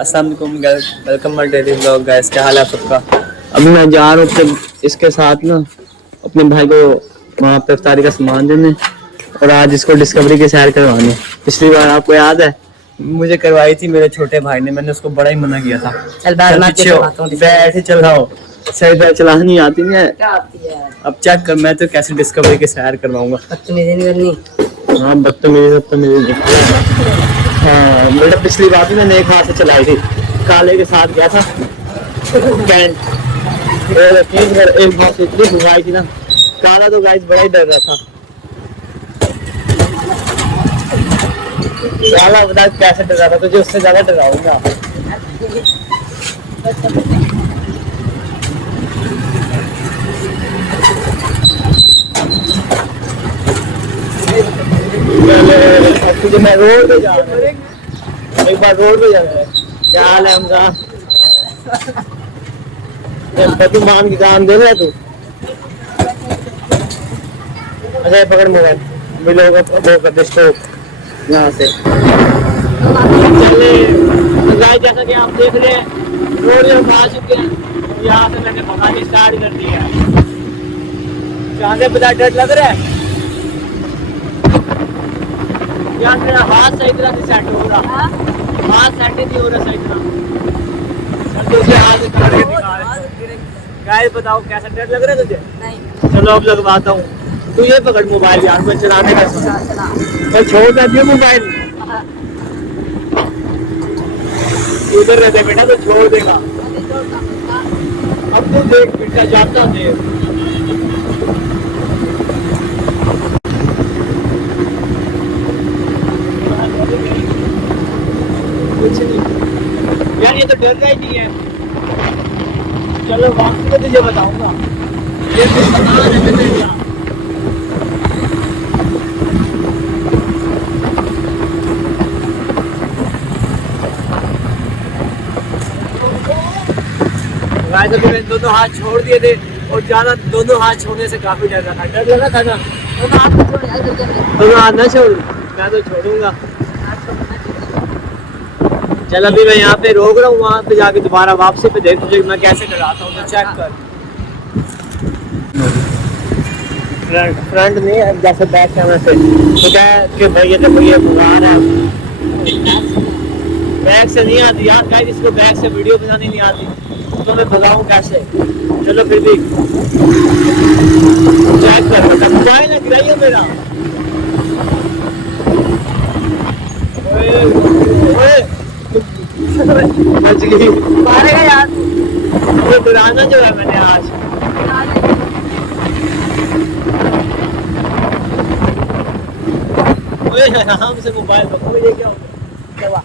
अस्सलाम वालेकुम, welcome my daily vlog guys. क्या हाल है आप सबका? अभी मैं जा रहा हूँ इसके साथ ना अपने भाई को वहाँ पे इफ्तारी का सामान देने और आज इसको डिस्कवरी की सैर करवानी। पिछली बार आपको याद है मुझे करवाई थी मेरे छोटे भाई ने, मैंने उसको बड़ा ही मना किया था। चल बैठ चल रहा हूँ, सही बैठ चलानी नहीं आती नहीं है। क्या आती है? अब चेक कर, मैं तो कैसे डिस्कवरी की सैर करवाऊंगा। बदतमीजी नहीं करनी। हाँ बदतमीजी हाँ बेटा, पिछली बार भी मैंने एक हाथ से चलाई थी, काले के साथ गया था कैंट एक हाथ से इतनी घुमाई थी ना, काला तो गाइस बड़ा ही डर रहा था। काला बता कैसे डर रहा था, तुझे उससे ज्यादा डराऊंगा। तुझे मैं रोड पे जा रहा हूँ, एक बार रोड पे जाना है। क्या हाल है हमका? तू मान की काम दे रहा तू। अच्छा पकड़ मोबाइल, मिलोगा वो कर दे स्टॉप यहाँ से। चले गाइस, जैसा कि आप देख रहे हैं रोड में आ चुके हैं। यहाँ से मैंने भगानी स्टार्ट कर दी है। जहाँ से बता डर लग रहा है, यार मेरा हाथ सही तरह से सेट हो रहा, हाथ सेट नहीं हो रहा सही तरह। दूसरे हाथ से करके दिखा रहे। गाइस बताओ कैसा डर लग रहा है तुझे? नहीं। चलो अब लगवाता हूँ। तू ये पकड़ मोबाइल, यार मैं चलाने का चल छोड़ दे मोबाइल। उधर रहते बेटा तो छोड़ देगा। अब तू देख बेटा, जाता देख। कुछ नहीं यार, ये तो डर रहा ही नहीं है। चलो वापसी को तुझे बताऊंगा। तो मैंने दोनों हाथ छोड़ दिए थे और ज्यादा दोनों हाथ छोड़ने से काफी डर रहा था। डर लगा था ना? दोनों हाथ ना छोड़, मैं तो छोड़ूंगा। चल अभी मैं यहाँ पे रोक रहा हूँ, वहाँ पे जाके दोबारा वापसी पे देख तुझे मैं कैसे डराता हूँ, तो चेक कर। फ्रंट नहीं है, जैसे बैक कैमरा से तो क्या कि भैया तो भैया बुखार है। बैक से नहीं आती यार गाइस, इसको बैक से वीडियो बनानी नहीं आती, तो मैं भगाऊं कैसे? चलो फिर भी चेक कर, मतलब मोबाइल ना गिराइए मेरा। बच गई मारेगा यार, वो डराना जो है मैंने आज। आराम से मोबाइल पकड़ो। ये क्या होगा?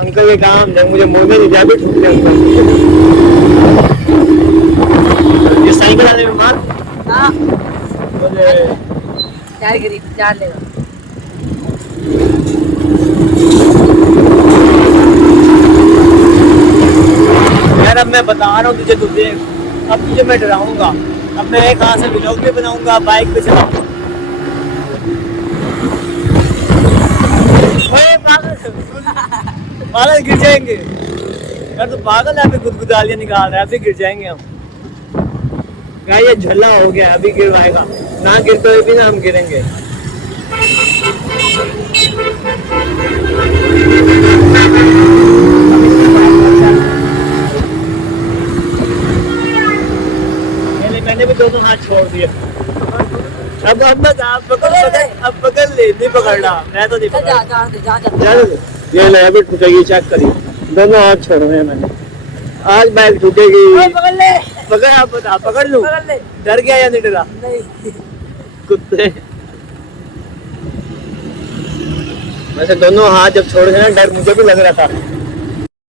अंकल के काम है, मुझे मुर्गे नहीं जाके ठुकते अंकल। ये साइकिल आने में मार ना यार, गिरी जान लेगा यार। अब मैं बता रहा हूँ तुझे, अब तुझे मैं डराऊंगा। अब मैं एक हाथ से व्लॉग भी बनाऊंगा, बाइक पे चलाऊंगा। पागल गिर जाएंगे यार, तो पागल है। अभी गुदगुदालियां निकाल रहा है, अभी गिर जाएंगे हम। क्या ये झल्ला हो गया, अभी गिरवाएगा ना, गिरते हुए भी ना हम गिरेंगे। मैंने भी दोनों हाथ छोड़ दिए। अब पकड़ ले, नहीं पकड़ना, मैं तो नहीं पकड़। ये ले अभी ठुकेगी, चेक करिए। दोनों हाथ छोड़े हैं मैंने, आज बाइक ठुकेगी। पकड़ ले, पकड़। आप बता, पकड़ लूं? डर गया या नहीं डरा? नहीं। कुत्ते वैसे दोनों हाथ जब छोड़ गए ना, डर मुझे भी लग रहा था।